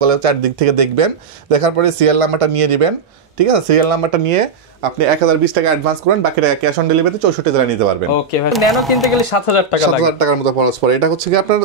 চারদিক থেকে দেখবেন, দেখার পরে সিরিয়াল নাম্বারটা নিয়ে দিবেন। ঠিক আছে, সিরিয়াল নাম্বারটা নিয়ে আপনি 1020 টাকা অ্যাডভান্স করেন, বাকি টাকা ক্যাশ অন ডেলিভারিতে 64 জেলা নিতে পারবেন। ওকে ভাই, ন্যানো কিনতে গেলে 7000 টাকা লাগে, 7000 টাকার মতো খরচ পড়ে। এটা হচ্ছে কি আপনার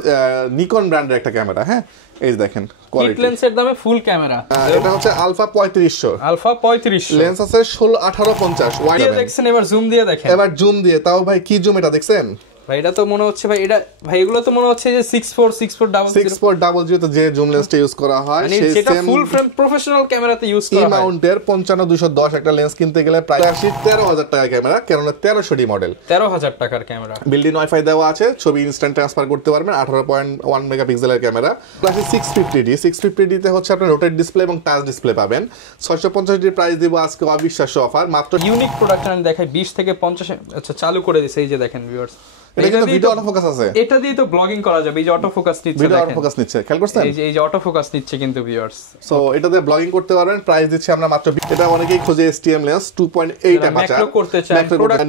নিকন ব্র্যান্ডের একটা ক্যামেরা। হ্যাঁ, এই দেখেন কোয়ালিটি, কিট লেন্সের দামে ফুল ক্যামেরা। এটা হচ্ছে আলফা 3500, আলফা 3500 লেন্স আছে 16 1850 ওয়াইড। দিয়ে দেখছেন, এবার জুম দিয়ে দেখেন, এবার জুম দিয়ে, তাও ভাই কি জুম এটা দেখছেন ভাই? এটা তো মনে হচ্ছে ভাই, এটা ভাই এগুলো তো মনে হচ্ছে যে 6400 তে যে জুম লেন্সটা ইউজ করা হয় সেই যেটা ফুল ফ্রেম প্রফেশনাল ক্যামেরাতে ইউজ করা হয়। মাউন্টের 55210 একটা লেন্স কিনতে গেলে প্রায় 13000 টাকা ক্যামেরা, কারণ 1300 মডেল, 13000 টাকার ক্যামেরা। বিল্ডিং ওয়াইফাই দেওয়া আছে, ছবি ইনস্ট্যান্ট ট্রান্সফার করতে পারবেন। 18.1 মেগাপিক্সেলের ক্যামেরা। প্লাস 650D তে হচ্ছে আপনি রোটেট ডিসপ্লে এবং টাচ ডিসপ্লে পাবেন। 650D প্রাইস দিব আজকে অবিশ্বাস্য অফার, মাত্র ইউনিক প্রোডাক্ট আমি দেখাই 20 থেকে 50। আচ্ছা, চালু করে দিয়েছে, এই যে দেখেন ভিউয়ার্স, এটা কিন্তু ভিডিও অটো ফোকাস আছে, এটা দিয়ে তো ব্লগিং করা যাবে। এই যে অটো ফোকাস নিচ্ছে, ভিডিও অটো ফোকাস নিচ্ছে, খেয়াল করছেন? এই যে অটো ফোকাস নিচ্ছে কিন্তু ভিউয়ার্স। সো এটা দিয়ে ব্লগিং করতে পারবেন। প্রাইস দিচ্ছি আমরা মাত্র, এটা অনেকেই খোঁজে STM লেন্স 2.8 ম্যাক্রো করতে চায়।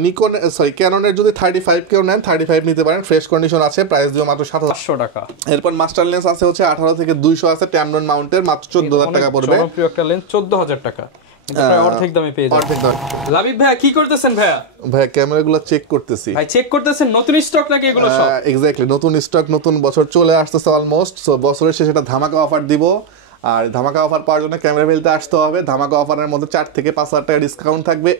নিকন ক্যাননের যদি 35 কেউ নেন 35 নিতে পারেন, ফ্রেশ কন্ডিশন আছে। প্রাইস দিও মাত্র 7500 টাকা। এরপর মাস্টার লেন্স আছে হচ্ছে 18 থেকে 200 আছে, ট্যামরন মাউন্টের, মাত্র 14000 টাকা পড়বে। জনপ্রিয় একটা লেন্স 14000 টাকা, অর্ধেক দামে পেয়ে যাবেন। অর্ধেক দাম। লাবিব ভাই কি করতেছেন ভাইয়া? ভাই ক্যামেরাগুলো চেক করতেছি। ভাই চেক করতেছেন নতুন স্টক নাকি এগুলো সব? এক্স্যাক্টলি, নতুন স্টক, নতুন বছর চলে আসতেছে অলমোস্ট। সো বছরের শেষে এটা ধামাকা অফার দিব, আর ধামাকা অফার পাওয়ার জন্য ক্যামেরা ভ্যালিতে আসতে হবে। ধামাকা অফারের মধ্যে 4 থেকে 5000 টাকা ডিসকাউন্ট থাকবে।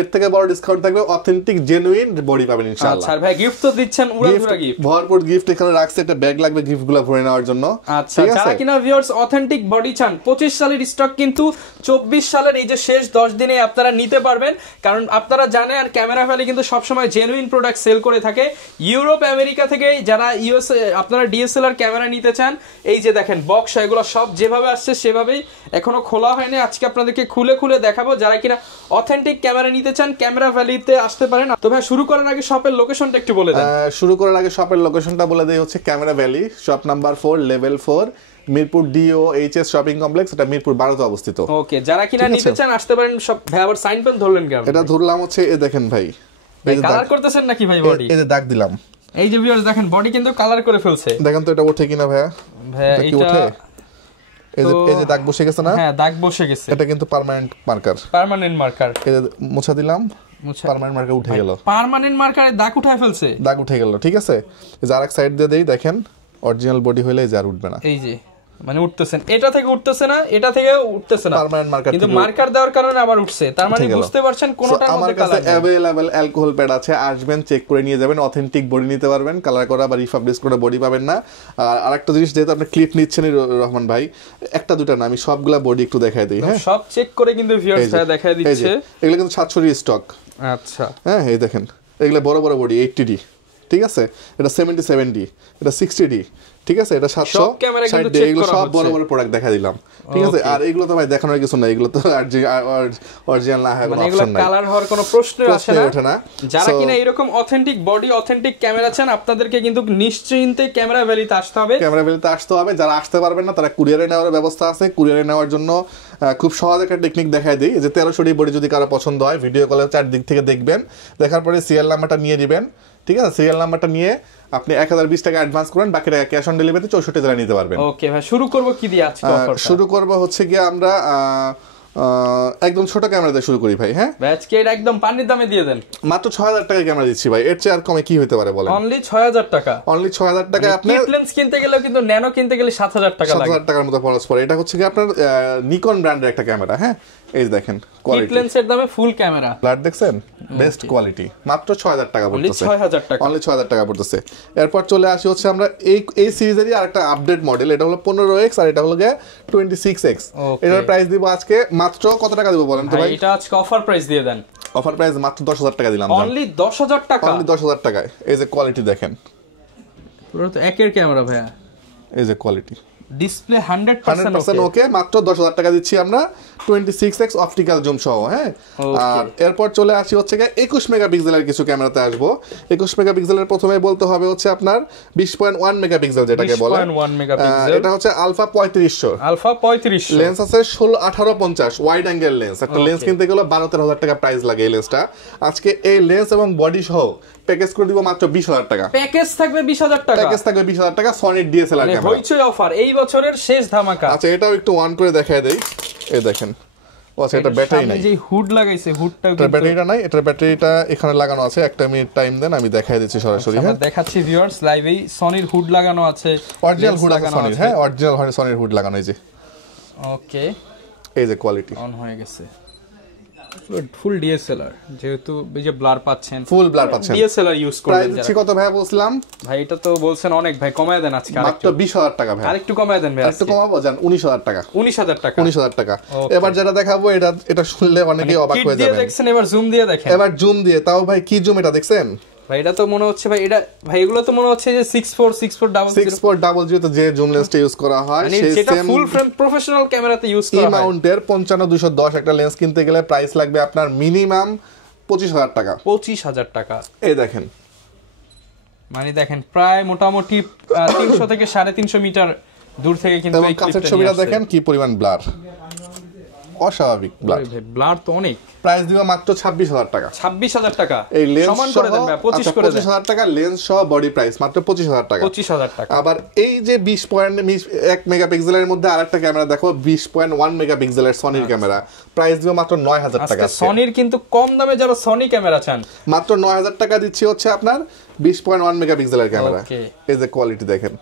এর থেকে বড় ডিসকাউন্ট থাকবে, অথেন্টিক জেনুইন বডি পাবেন ইনশাআল্লাহ। আচ্ছা ভাই, গিফট তো দিচ্ছেন, উড়াধুরা গিফট, ভরপুর গিফট এখানে রাখছে। একটা ব্যাগ লাগবে গিফটগুলো ভরে নেওয়ার জন্য। আচ্ছা, যারা কিনা ভিউয়ার্স অথেন্টিক বডি চান, 25 সালের স্টক কিন্তু 24 সালের এই যে শেষ 10 দিনে আপনারা নিতে পারবেন। কারণ আপনারা জানেন, আর ক্যামেরা ভ্যালি কিন্তু সবসময় জেনুইন প্রোডাক্ট সেল করে থাকে। ইউরোপ আমেরিকা থেকে যারা ইউএসএ আপনারা ডিএসএলআর ক্যামেরা নিতে চান, এই যে দেখেন বক্স, এগুলো সব যেভাবে আসছে সেভাবেই, এখনো খোলা হয়নি। আজকে আপনাদেরকে খুলে খুলে দেখাবো। যারা কিনা অথেন্টিক ক্যামেরা নিতে চান, ক্যামেরা ভ্যালিতে আসতে পারেন। তো ভাই শুরু করার আগে শপের লোকেশনটা একটু বলে দেন। শুরু করার আগে শপের লোকেশনটা বলে দেই, হচ্ছে camera valley, shop number 4, level 4, Mirpur DOHS shopping complex, এটা মিরপুর 12 তে অবস্থিত। ওকে, যারা কিনা নিতে চান আসতে পারেন। সব ভাই আবার সাইন পেন ধরলেন কেন? এটা ধরলাম হচ্ছে, এই দেখেন ভাই, এই কালার করতেছেন নাকি ভাই বডি? এই যে দাগ দিলাম, এই যে ভিউয়ার্স দেখেন বডি কিন্তু কালার করে ফেলছে। দেখেন তো এটা ওঠে কিনা ভাইয়া? ভাইয়া এটা এই যে দাগ বসে গেছে না? হ্যাঁ, দাগ বসে গেছে। এটা কিন্তু পার্মানেন্ট মার্কার, পার্মানেন্ট মার্কার। এই যে মুছা দিলাম, পার্মানেন্ট মার্কার উঠে গেল। পার্মানেন্ট মার্কারে দাগ উঠায় ফেলছে, দাগ উঠে গেল। ঠিক আছে, এই যে আরেক সাইড দিয়ে দেই, দেখেন অরিজিনাল বডি হইলে এই যে আর উঠবে না। এই যে মানে উঠতেছেন, এটা থেকে উঠতেছে না, এটা থেকে উঠতেছে না, পার্মানেন্ট মার্কার, কিন্তু মার্কার দেওয়ার কারণে আবার উঠছে। তার মানে বুঝতে পারছেন কোনটার মধ্যে কালার। আমার কাছে अवेलेबल অ্যালকোহল প্যাড আছে, আসবেন চেক করে নিয়ে যাবেন, অথেন্টিক বডি নিতে পারবেন। কালার করা বা রিফাবলিশ করা বডি পাবেন না। আর আরেকটা জিনিস, যেহেতু আপনি ক্লিপ নিচ্ছেন রহমান ভাই, একটা দুটো না, আমি সবগুলা বডি একটু দেখাই দেই। হ্যাঁ, সব চেক করে কিন্তু ভিউয়ার্স ভাই দেখায় দিচ্ছে। এগুলো কিন্তু 700 স্টক। আচ্ছা, হ্যাঁ, এই দেখেন এগুলো বড় বড় বডি, 80D, ঠিক আছে, এটা 77D, এটা 60D, ঠিক আছে, এটা 700, এগুলো সব বড় বড় প্রোডাক্ট দেখা দিলাম। ঠিক আছে, আর এগুলো তো ভাই দেখানোর কিছু না, এগুলো তো অরিজিনাল না, হয় কোনো অপশন নাই, কালার হওয়ার কোনো প্রশ্নই আসে না। যারা কিনা এরকম অথেন্টিক বডি, অথেন্টিক ক্যামেরা চান, আপনাদেরকে কিন্তু নিশ্চিন্তে ক্যামেরা ভ্যালিতে আসতে হবে। ক্যামেরা ভ্যালিতে আসতে হবে। যারা আসতে পারবেন না, তারা কুরিয়ারে নেওয়ার ব্যবস্থা আছে। কুরিয়ারে নেওয়ার জন্য খুব সহজ একটা টেকনিক দেখাই দিই। যে 1300D বডি যদি কারো পছন্দ হয়, ভিডিও কলে চারদিক থেকে দেখবেন, দেখার পরে সিরিয়াল নাম্বারটা নিয়ে দিবেন। ঠিক আছে, সিরিয়াল নাম্বারটা নিয়ে আপনি 1020 টাকা অ্যাডভান্স করেন, বাকি টাকা ক্যাশ অন ডেলিভারিতে 64 জেলা নিতে পারবেন। ওকে ভাই, শুরু করব কি দিয়ে আজকে অফারটা? শুরু করব হচ্ছে কি, আমরা একদম ছোট ক্যামেরা দিয়ে শুরু করি ভাই। হ্যাঁ, আজকে এটা একদম পানির দামে দিয়ে দেন। মাত্র 6000 টাকা ক্যামেরা দিচ্ছি ভাই, এর চেয়ে আর কমে কি হতে পারে বলেন? অনলি 6000 টাকা। অনলি 6000 টাকা। আপনি কিট লেন্স কিনতে গেলেও কিন্তু ন্যানো কিনতে গেলে 7000 টাকা লাগে, 7000 টাকার মতো খরচ পড়ে। এটা হচ্ছে কি আপনার নিকন ব্র্যান্ডের একটা ক্যামেরা। হ্যাঁ, এই দেখেন কিট লেন্সের দামে ফুল ক্যামেরা, ব্লাড দেখছেন, বেস্ট কোয়ালিটি, মাত্র 6000 টাকা পড়তেছে। অনলি 6000 টাকা পড়তেছে। এরপর চলে আসি হচ্ছে আমরা এই সিরিজেরই আরেকটা আপডেট মডেল, এটা হলো 15X আর এটা হলো 26X। এটার প্রাইস দিব আজকে মাত্র কত টাকা দিব বলেন তো ভাই? এটা আজকে অফার প্রাইস দিয়ে দেন। অফার প্রাইস মাত্র 10000 টাকা দিলাম। অনলি 10000 টাকা, অনলি 10000 টাকায়। এই যে কোয়ালিটি দেখেন, পুরো তো একের ক্যামেরা ভাইয়া। এই যে কোয়ালিটি, ডিসপ্লে 100% ওকে। মাত্র 10000 টাকা দিচ্ছি আমরা, 26X অপটিক্যাল জুম সহ। হ্যাঁ, আর এরপর চলে আসি হচ্ছে 21 মেগাপিক্সেলের কিছু ক্যামেরাতে আসবো। 21 মেগাপিক্সেলের প্রথমে বলতে হবে হচ্ছে আপনার 20.1 মেগাপিক্সেল, যেটাকে বলে এটা হচ্ছে আলফা 3500। আলফা 3500 লেন্স আছে 16 1850 ওয়াইড অ্যাঙ্গেল লেন্স। একটা লেন্স কিনতে গেলে 12-13 হাজার টাকা প্রাইস লাগে এই লেন্সটা। আজকে এই লেন্স এবং বডি সহ প্যাকেজ করে দিব মাত্র 20,000 টাকা। প্যাকেজ থাকবে 20,000 টাকা, প্যাকেজ থাকবে 20,000 টাকা সনির ডিএসএলআর ক্যামেরা, হইচই অফার এই বছরের শেষ ধামাকা। আচ্ছা এটাও একটু অন করে দেখায় দেই, এই দেখেন। আচ্ছা এটা ব্যাটারি নাই, যে হুড লাগাইছে হুডটা এটা ব্যাটারিটা নাই, এটার ব্যাটারিটা এখানে লাগানো আছে। একটা মিনিট টাইম দেন, আমি দেখাই দিচ্ছি সরাসরি। হ্যাঁ দেখাচ্ছি ভিউয়ার্স লাইভেই, সনির হুড লাগানো আছে, অরিজিনাল হুড আছে সনির। হ্যাঁ অরিজিনাল সনির হুড লাগানো, এই যে ওকে এই যে কোয়ালিটি অন হয়ে গেছে। ফুল ডিএসএলআর, যেহেতু এই যে ব্লার পাচ্ছেন, ফুল ব্লার পাচ্ছেন, ডিএসএলআর ইউজ করবেন প্রাইস কত ভাই বলছিলাম? ভাই এটা তো বলছেন অনেক, ভাই কমায় দেন আজকে মাত্র 20,000 টাকা ভাই, আরেকটু কমায় দেন ভাই, একটু কমাবো জান 19,000 টাকা। 19,000 টাকা, 19,000 টাকা। এবার যেটা দেখাবো এটা শুনলে অনেকেই অবাক হয়ে যাবেন। দেখছেন, এবার জুম দিয়ে দেখেন, এবার জুম দিয়ে, তাও ভাই কি জুম এটা দেখছেন ভাই? এটা তো মনে হচ্ছে ভাই, এটা ভাই এগুলো তো মনে হচ্ছে যে 6400 তে যে জুম লেন্সটা ইউজ করা হয় সেই সেম ফুল ফ্রেম প্রফেশনাল ক্যামেরাতে ইউজ করা হয়। মাউন্টের 55210 একটা লেন্স কিনতে গেলে প্রাইস লাগবে আপনার মিনিমাম 25,000 টাকা। 25,000 টাকা। এই দেখেন, মানে দেখেন প্রায় মোটামুটি 300 থেকে 350 মিটার দূর থেকে কিন্তু এই কাছের ক্লিপটা ছবিটা দেখেন কি পরিমাণ ব্লার, অস্বাভাবিক ব্লার। ভাই ব্লার তো অনেক। প্রাইস দিব মাত্র 26,000 টাকা। 26,000 টাকা, এই লেন্স সমান করে দেন ভাই, 25 করে দেন। 25,000 টাকা লেন্স সহ বডি প্রাইস মাত্র 25,000 টাকা। 25,000 টাকা। আবার এই যে 20.1 মেগাপিক্সেলের মধ্যে আরেকটা ক্যামেরা দেখো, 20.1 মেগাপিক্সেলের সনির ক্যামেরা, প্রাইস দিব মাত্র 9,000 টাকা। সনির কিন্তু কম দামে যারা সনি ক্যামেরা চান, মাত্র 9,000 টাকা দিচ্ছি হচ্ছে আপনার 20.1 মেগাপিক্সেলের ক্যামেরা। এই যে কোয়ালিটি দেখেন,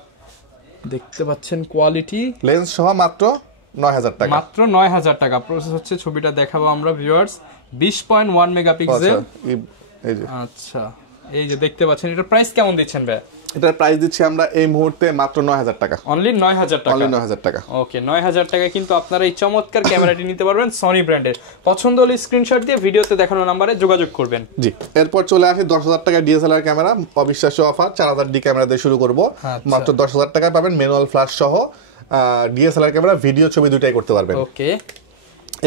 দেখতে পাচ্ছেন কোয়ালিটি, লেন্স সহ মাত্র 9,000 টাকা। মাত্র 9,000 টাকা। প্রসেস হচ্ছে, ছবিটা দেখাবো আমরা ভিউয়ার্স, 20.1 মেগাপিক্সেল। এই যে আচ্ছা এই যে দেখতে পাচ্ছেন, এটার প্রাইস কেমন দিচ্ছেন ভাই? এটার প্রাইস দিচ্ছি আমরা এই মুহূর্তে মাত্র 9,000 টাকা। অনলি 9,000 টাকা, অনলি 9,000 টাকা। ওকে 9,000 টাকায় কিন্তু আপনারা এই চমৎকার ক্যামেরাটি নিতে পারবেন সনি ব্র্যান্ডের। পছন্দ হলে স্ক্রিনশট দিয়ে ভিডিওতে দেখানো নম্বরে যোগাযোগ করবেন। জি, এরপর চলে আসি 10,000 টাকা ডিএসএলআর ক্যামেরা, অবিশ্বাস্য অফার। 4,000 ডি ক্যামেরা দিয়ে শুরু করব, মাত্র 10,000 টাকায় পাবেন ম্যানুয়াল ফ্ল্যাশ সহ ডিএসএলআর ক্যামেরা, ভিডিও ছবি দুটাই করতে পারবেন। ওকে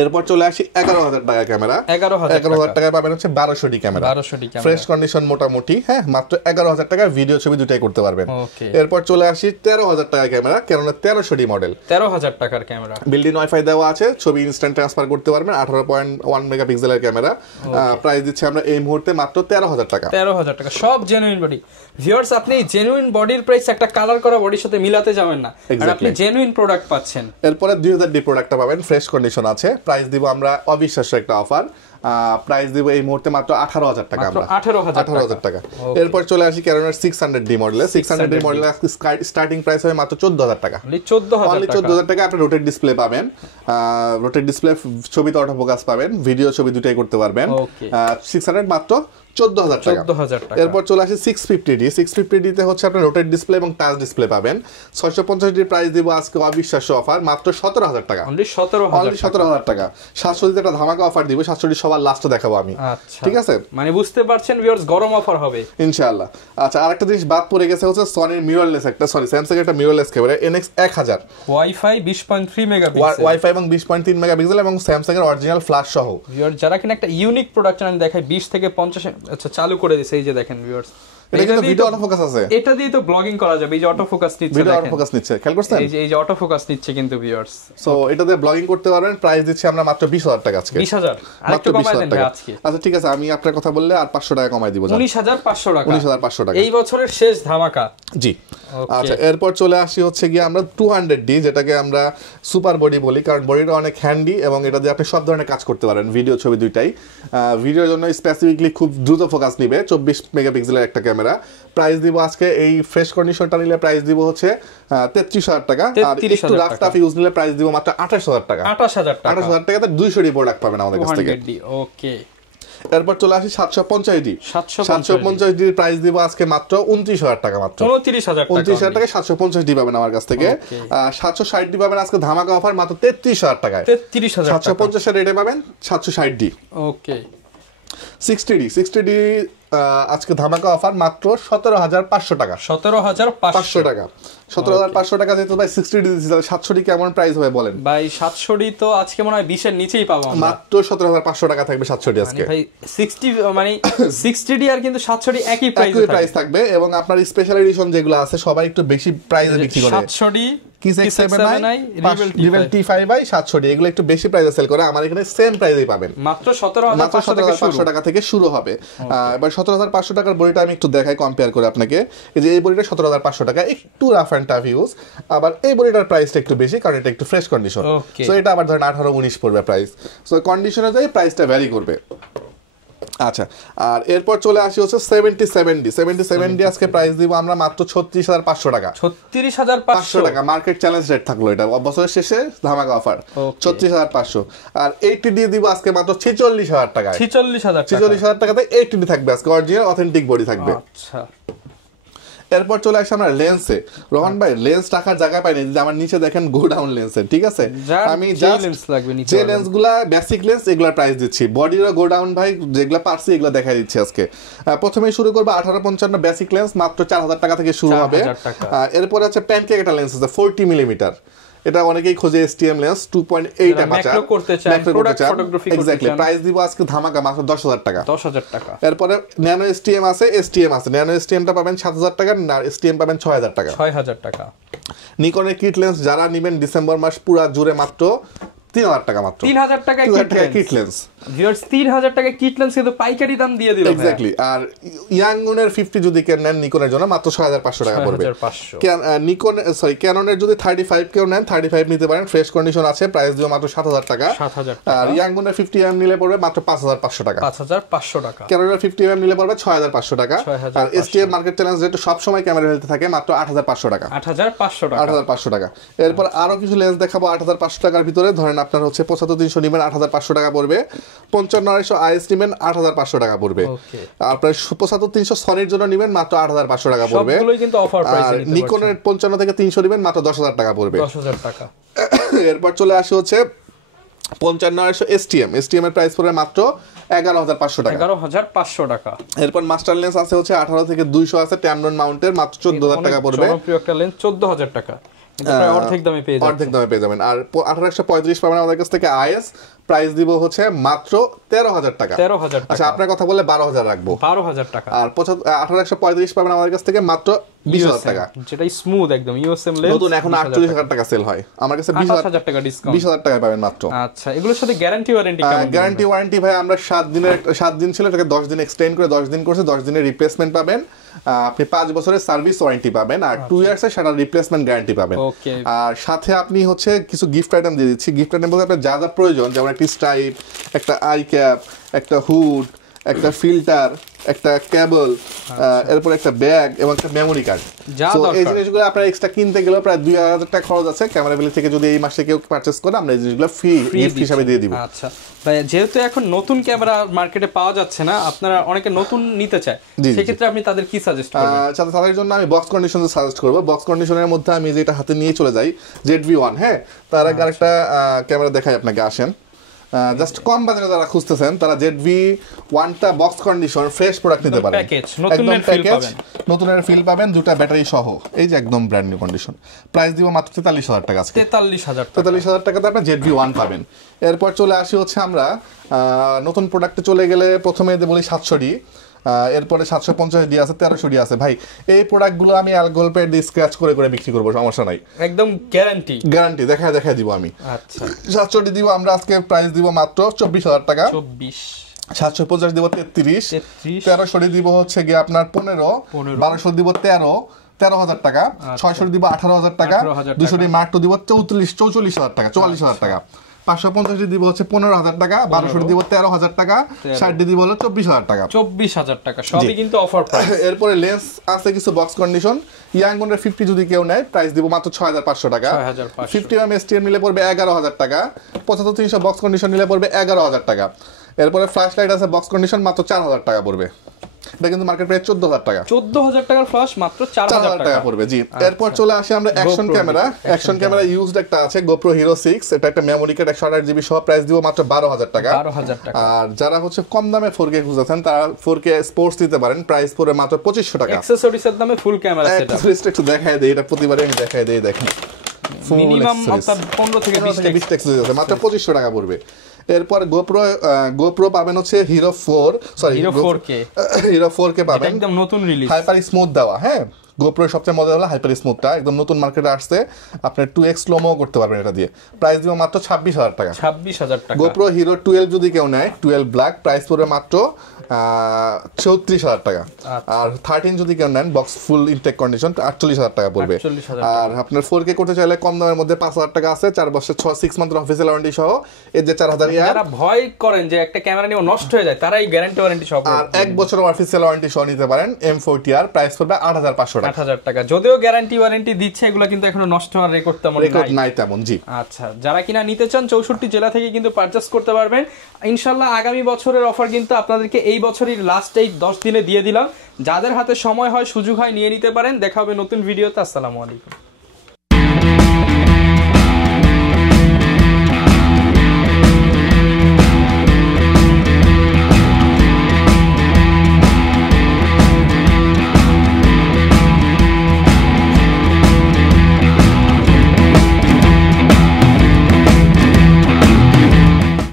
এরপর চলে আসি 11,000 টাকা ক্যামেরা। 11,000 টাকায় পাবেন হচ্ছে 1200 D camera, 1200 D camera, fresh condition মোটামুটি। হ্যাঁ মাত্র 11,000 টাকায় ভিডিও ছবি দুটাই করতে পারবেন। এরপর চলে আসি 13,000 টাকা ক্যামেরা, কেননা 1300 ডি মডেল, 13,000 টাকার ক্যামেরা, বিল্ডিং ওয়াইফাই দেওয়া আছে, ছবি ইনস্ট্যান্ট ট্রান্সফার করতে পারবেন। 18.1 মেগাপিক্সেলের ক্যামেরা, প্রাইস দিচ্ছে আমরা এই মুহূর্তে মাত্র 13,000 টাকা। 13,000 টাকা, সব জেনুইন বডি। ভিউয়ার্স আপনি জেনুইন বডির প্রাইস একটা কালার করা বডির সাথে মিলাতে যাবেন না, আর আপনি জেনুইন প্রোডাক্ট পাচ্ছেন। এরপরে 2000 ডি প্রোডাক্টটা পাবেন, ফ্রেশ কন্ডিশন আছে। প্রাইস দিব আমরা অবিশ্বাস্য একটা অফার, প্রাইস দিব এই মুহূর্তে মাত্র 18,000 টাকা আমরা, 18,000 টাকা। এরপর চলে আসি ক্যানোনের 600 ডি মডেলে। 600 ডি মডেলে স্টার্টিং প্রাইস হয় মাত্র 14,000 টাকা। 14,000 টাকা আপনি রোটেট ডিসপ্লে পাবেন, রোটেট ডিসপ্লে, ছবিতে অটো ফোকাস পাবেন, ভিডিও ছবি দুটাই করতে পারবেন। 600 মাত্র 14,000 টাকা। এরপর চলে আসি 650 ডি। 650 ডিতে হচ্ছে আপনার রোটেট ডিসপ্লে এবং টাচ ডিসপ্লে পাবেন। 650 ডি প্রাইস দিব আজকে অবিশ্বাস্য অফার, মাত্র 17,000 টাকা। অনলি 17,000 টাকা। 700 ডিতে একটা ধামাকা অফার দিব, 700 ডি সবার লাস্টে দেখাবো আমি, ঠিক আছে? মানে বুঝতে পারছেন ভিউয়ার্স, গরম অফার হবে ইনশাআল্লাহ। আচ্ছা আরেকটা জিনিস বাদ পড়ে গেছে হচ্ছে সনির মিররলেস একটা, স্যামসাং একটা mirrorless camera NX 1000, wifi 20.3 megapixel, wifi এবং 20.3 মেগাপিক্সেল এবং স্যামসাং এর অরিজিনাল ফ্ল্যাশ সহ। ভিউয়ার্স যারা কিনা একটা ইউনিক প্রোডাক্ট আমি দেখাই, 20 থেকে 50, আচ্ছা চালু করে দিয়েছে, এই যে দেখেন ভিউয়ার্স, এটা কিন্তু ভিডিও অটো ফোকাস আছে, এটা দিয়ে তো ব্লগিং করা যাবে। এই যে অটো ফোকাস নিচ্ছে, ভিডিও অটো ফোকাস নিচ্ছে, খেয়াল করছেন? এই যে অটো ফোকাস নিচ্ছে কিন্তু ভিউয়ার্স। সো এটা দিয়ে ব্লগিং করতে পারবেন। প্রাইস দিচ্ছি আমরা মাত্র 20,000 টাকা আজকে। 20,000 আরেকটু কমায় দেন ভাই আজকে। আচ্ছা ঠিক আছে, আমি আপনার কথা বললে আর 500 টাকা কমাই দিব, 19,500 টাকা। 19,500 টাকা এই বছরের শেষ ধামাকা। জি আচ্ছা, এরপর চলে আসি হচ্ছে গিয়ে আমরা 200 ডি, যেটাকে আমরা সুপার বডি বলি, কারণ বডিটা অনেক হ্যান্ডি এবং এটা দিয়ে আপনি সব ধরনের কাজ করতে পারেন, ভিডিও ছবি দুইটাই। ভিডিওর জন্য স্পেসিফিকলি খুব দ্রুত ফোকাস নিবে, 24 মেগাপিক্সেলের একটা ক্যামেরা। প্রাইস দিব আজকে এই ফ্রেশ কন্ডিশনটা নিলে প্রাইস দিব হচ্ছে 33,000 টাকা, আর একটু রাফ টাফ ইউজ নিলে প্রাইস দিব মাত্র 28,000 টাকা। 28,000 টাকাতে 200 ডি প্রোডাক্ট পাবেন আমাদের কাছ থেকে। ওকে, এরপর চলে আসি 750 ডি। 750 ডির প্রাইস দিব আজকে মাত্র 29,000 টাকা, মাত্র 29,000 টাকা 750 ডি পাবেন আমার কাছ থেকে। 760 ডি পাবেন আজকে ধামাকা অফার মাত্র 33,000 টাকায়। 750 এর রেটে পাবেন 760 ডি। ওকে, 60 ডি আজকে ধামাকা অফার মাত্র 17,500 টাকা। 17,500 টাকা, 17,500 টাকা যেহেতু ভাই 60 ডি দিচ্ছি, তাহলে 700 ডি কেমন প্রাইস হবে বলেন ভাই? 700 ডি তো আজকে মনে হয় 20 এর নিচেই পাবো আমরা, মাত্র 17,500 টাকা থাকবে 700 ডি আজকে। ভাই 60 মানে 60 ডি আর কিন্তু 700 ডি একই প্রাইস থাকবে। এবং আপনার স্পেশাল এডিশন যেগুলো আছে সবাই একটু বেশি প্রাইসে বিক্রি করে। 700 D kiss X7i Rebel T5i 700 এগুলো একটু বেশি প্রাইসে সেল করে, আমার এখানে সেম প্রাইসেই পাবেন, মাত্র 17,500 টাকা থেকে শুরু হবে। এবার 17,500 টাকার বডিটা আমি একটু দেখাই কম্পেয়ার করে আপনাকে। এই যে এই বডিটা 17,500 টাকা, একটু রাফ অ্যান্ড টাফ ইউজ, আবার এই বডিটার প্রাইসটা একটু বেশি কারণ এটা একটু ফ্রেশ কন্ডিশন। সো এটা আবার ধরেন 18-19 পড়বে প্রাইস। সো কন্ডিশনে যাই প্রাইসটা ভ্যারি করবে। আচ্ছা, আর এরপর চলে আসি হচ্ছে 7070 আজকে প্রাইস দিব আমরা মাত্র 36,500 টাকা। 36,500 টাকা মার্কেট চ্যালেঞ্জ রেট থাকলো, এটা বছরের শেষে ধামাকা অফার 36,500। আর 80 দিয়ে দিব আজকে মাত্র 46,000 টাকায়। 46,000 টাকাতে 80 থাকবে আজকে, অরিজিনাল অথেন্টিক বডি থাকবে। আচ্ছা, এরপর চলে আসছে আমরা লেন্সে। রোহন ভাই লেন্স রাখার জায়গা পাইনি, যে আমার নিচে দেখেন গোডাউন লেন্সে, ঠিক আছে? আমি যে লেন্সগুলা বেসিক লেন্স এগুলা প্রাইস দিচ্ছি, বডিরও গোডাউন ভাই যেগুলা পারছি এগুলা দেখাই দিচ্ছি আজকে। প্রথমে শুরু করবো 1855 বেসিক লেন্স, মাত্র 4,000 টাকা থেকে শুরু হবে। এরপর আছে প্যানকেক একটা লেন্স আছে 40 মিলিমিটার, এটা অনেকেই খোঁজে STM লেন্স 2.8 অ্যাপারচার, ম্যাক্রো করতে চান, এক্স্যাক্টলি প্রাইস দিব আজকে ধামাকা মাত্র 10,000 টাকা। এরপরে ন্যানো STM আছে, ন্যানো STMটা পাবেন 7,000 টাকা, আর STM পাবেন 6,000 টাকা। নিকনের কিট লেন্স যারা নেবেন ডিসেম্বর মাস পুরো জুড়ে মাত্র 3,000 টাকা, মাত্র 3,000 টাকা কিট লেন্স। ভিউয়ার্স 3,000 টাকা কিট লেন্স কিন্তু পাইকারি দাম দিয়ে দিল। এক্স্যাক্টলি। আর ইয়াংগুনের 50 যদি নেন নিকনের জন্য মাত্র 6,500 টাকা পড়বে। নিকন ক্যাননের যদি 35 কেউ নেন 35 নিতে পারেন, ফ্রেশ কন্ডিশন আছে, প্রাইস দিও মাত্র 7,000 টাকা। আর ইয়াংগুনের 50mm নিলে পড়বে মাত্র 5,500 টাকা। ক্যাননের 50mm নিলে পড়বে 6,500 টাকা। আর STM মার্কেট চ্যালেঞ্জ রেট সব সময় ক্যামেরা হেলতে থাকে মাত্র 8,500 টাকা। 8,500 টাকা। এরপর আরো কিছু লেন্স দেখাবো 8,500 টাকার ভিতরে। ধরেন আপনার হচ্ছে 75-300 নিবেন 8,500 টাকা পড়বে, 55-200 IS নিবেন 8,500 টাকা পড়বে। আপনার 75-300 সনির জন্য নিবেন মাত্র 8,500 টাকা পড়বে। আর নিকনের 55-300 নিবেন মাত্র 10,000 টাকা পড়বে। এরপর চলে আসে হচ্ছে 55-200 STM এর প্রাইস পড়বে মাত্র 11,500 টাকা। এরপর মাস্টার লেন্স আছে হচ্ছে 18 থেকে 200 আছে, ট্যামরন মাউন্টের মাত্র 14,000 টাকা পড়বে। জনপ্রিয় একটা লেন্স 14,000 টাকা, অর্ধেক দামে পেয়ে যাবেন। আর 1835 পাবেন আমাদের কাছ থেকে IS, প্রাইস দিব হচ্ছে মাত্র 13,000 টাকা। আচ্ছা, আপনার কথা বলে 12,000 রাখবো, 12,000 টাকা। আর 1835 পাবেন আমাদের কাছ থেকে মাত্র 20,000 টাকা, যেটা স্মুথ একদম USM লেন্স। নতুন এখন 48,000 টাকা সেল হয়, আমার কাছে 20,000 টাকা ডিসকাউন্ট, 20,000 টাকা পাবেন মাত্র। আচ্ছা, এগুলোর সাথে গ্যারান্টি ওয়ারেন্টি কেমন? গ্যারান্টি ওয়ারেন্টি ভাই আমরা 7 দিন ছিল, এটাকে 10 দিন এক্সটেন্ড করে 10 দিন করছে, 10 দিনের রিপ্লেসমেন্ট পাবেন। আপনি 5 বছরের সার্ভিস ওয়ারেন্টি পাবেন, আর 2 ইয়ার্সের সেটা রিপ্লেসমেন্ট গ্যারান্টি পাবেন। আর সাথে আপনি হচ্ছে কিছু গিফট আইটেম দিয়ে দিচ্ছি। গিফট আইটেম বলতে আপনার যা যা প্রয়োজন, যেমন একটা স্ট্রাইপ, একটা আই ক্যাপ, একটা হুড, একটা ফিল্টার, একটা কেবল, এরপর একটা ব্যাগ এবং একটা মেমোরি কার্ড। এই জিনিসগুলো আপনার এক্সট্রা কিনতে গেলেও প্রায় 2,000 টাকা খরচ আছে। ক্যামেরা ভ্যালি থেকে যদি এই মাসে কেউ পারচেজ করে আমরা এই জিনিসগুলো ফ্রি গিফট হিসেবে দিয়ে দিব। আচ্ছা ভাই, যেহেতু এখন নতুন ক্যামেরা মার্কেটে পাওয়া যাচ্ছে না, আপনারা অনেকে নতুন নিতে চায়, সেক্ষেত্রে আপনি তাদের কি সাজেস্ট করবেন? তাদের জন্য আমি বক্স কন্ডিশন সাজেস্ট করবো। বক্স কন্ডিশনের মধ্যে আমি যেটা হাতে নিয়ে চলে যাই ZV-1। হ্যাঁ, তার আগে আরেকটা ক্যামেরা দেখাই আপনাকে, আসেন। জাস্ট কম বাজারে যারা খুঁজতেছেন তারা ZV-1টা বক্স কন্ডিশন ফ্রেশ প্রোডাক্ট নিতে পারেন, একদম প্যাকেজ, নতুনের ফিল পাবেন, দুটো ব্যাটারি সহ, এই যে একদম ব্র্যান্ড নিউ কন্ডিশন। প্রাইস দিব মাত্র 43,000 টাকা। 43,000 টাকাতে আপনি ZV-1 পাবেন। এরপর চলে আসি হচ্ছে আমরা নতুন প্রোডাক্টে চলে গেলে প্রথমে বলি 700D, এরপরে 750D আছে, 1300D আছে। ভাই এই প্রোডাক্টগুলো আমি অ্যালকোহল পেড দিয়ে স্ক্র্যাচ করে করে বিক্রি করবো, সমস্যা নাই, একদম গ্যারান্টি দেখায় দিব আমি। আচ্ছা, 700D দিব আমরা আজকে, প্রাইস দিব মাত্র 24,000 টাকা। 750 দিব 33, 1300D দিব হচ্ছে গিয়ে আপনার 15, 1200 দিব 13,000 টাকা, 600 দিব 18,000 টাকা, 200D মার্ক 2 দিব 44,000 টাকা, 44,000 টাকা। 550 দিব হচ্ছে 15,000 টাকা, 1200 দিব 13,000 টাকা, 60 দিব হলো 24,000 টাকা। 24,000 টাকা সবই কিন্তু অফার প্রাইস। এরপরে লেন্স আছে কিছু বক্স কন্ডিশন। ইয়াংগুনের 50 যদি কেউ নেয় প্রাইস দিব মাত্র 6,500 টাকা। 50mm STM নিলে পড়বে 11,000 টাকা। 75-300 বক্স কন্ডিশন নিলে পড়বে 11,000 টাকা। এরপরে ফ্ল্যাশ লাইট আছে বক্স কন্ডিশন মাত্র 4,000 টাকা পড়বে। এটা কিন্তু মার্কেট প্রাইস 14,000 টাকা। 14,000 টাকার ফ্ল্যাশ মাত্র 4,000 টাকা পড়বে। জি, এরপর চলে আসি আমরা action camera. Action camera used একটা আছে GoPro Hero 6, এটা একটা মেমোরি কার্ড 128GB সহ, প্রাইস দিব মাত্র 12,000 টাকা। আর যারা হচ্ছে কম দামে 4K খুঁজছেন তারা 4K স্পোর্টস দিতে পারেন, প্রাইস পড়বে মাত্র 2,500 টাকা। অ্যাকসেসরিজ এর দামে ফুল ক্যামেরা সেটআপ। অ্যাকসেসরিজ একটু দেখায় দেই, এটা প্রতিবারই আমি দেখায় দেই, দেখেন মিনিমাম আপনার 15 থেকে 20 অ্যাকসেসরিজ আছে, মাত্র 2,500 টাকা পড়বে। এরপর GoPro পাবেন হচ্ছে Hero 4K পাবেন, একদম নতুন রিলিজ, হাইপার স্মুথ দেওয়া। হ্যাঁ, গোপ্রোর সবচেয়ে মজা হলো হাইপার স্মুথটা, একদম নতুন মার্কেটে আসছে, আপনি 2x স্লোমো করতে পারবেন এটা দিয়ে। প্রাইস দিব মাত্র 26,000 টাকা। 26,000 টাকা। গোপ্রো হিরো 12 যদি কেউ নেয়, 12 ব্ল্যাক, প্রাইস পড়বে মাত্র 34,000 টাকা। আর 13 যদি কেউ নেন বক্স ফুল ইনটেক কন্ডিশন, 48,000 টাকা পড়বে। আর আপনার 4K করতে চাইলে কম দামের মধ্যে 5,000 টাকা আছে, 4 বছর 6 মান্থের অফিসিয়াল ওয়ারেন্টি সহ, এর যে 4,000 যারা ভয় করেন যে একটা ক্যামেরা নিয়ে নষ্ট হয়ে যায়, তারাই গ্যারান্টি ওয়ারেন্টি সহ, আর 1 বছর অফিসিয়াল ওয়ারেন্টি সহ নিতে পারেন M40R, প্রাইস পড়বে 8,500 টাকা। 8,000 টাকা। যদিও গ্যারান্টি ওয়ারেন্টি দিচ্ছে, এগুলো কিন্তু এখনো নষ্ট হওয়ার রেকর্ড তেমন নাই তেমন। জি আচ্ছা, যারা কিনা নিতে চান 64 জেলা থেকে কিন্তু পারচেজ করতে পারবেন ইনশাআল্লাহ। আগামী বছরের অফার কিন্তু আপনাদেরকে এই বছরের লাস্ট এই 10 দিনে দিয়ে দিলাম। যাদের হাতে সময় হয়, সুযোগ হয়, নিয়ে নিতে পারেন। দেখা হবে নতুন ভিডিওতে। আসসালামু আলাইকুম।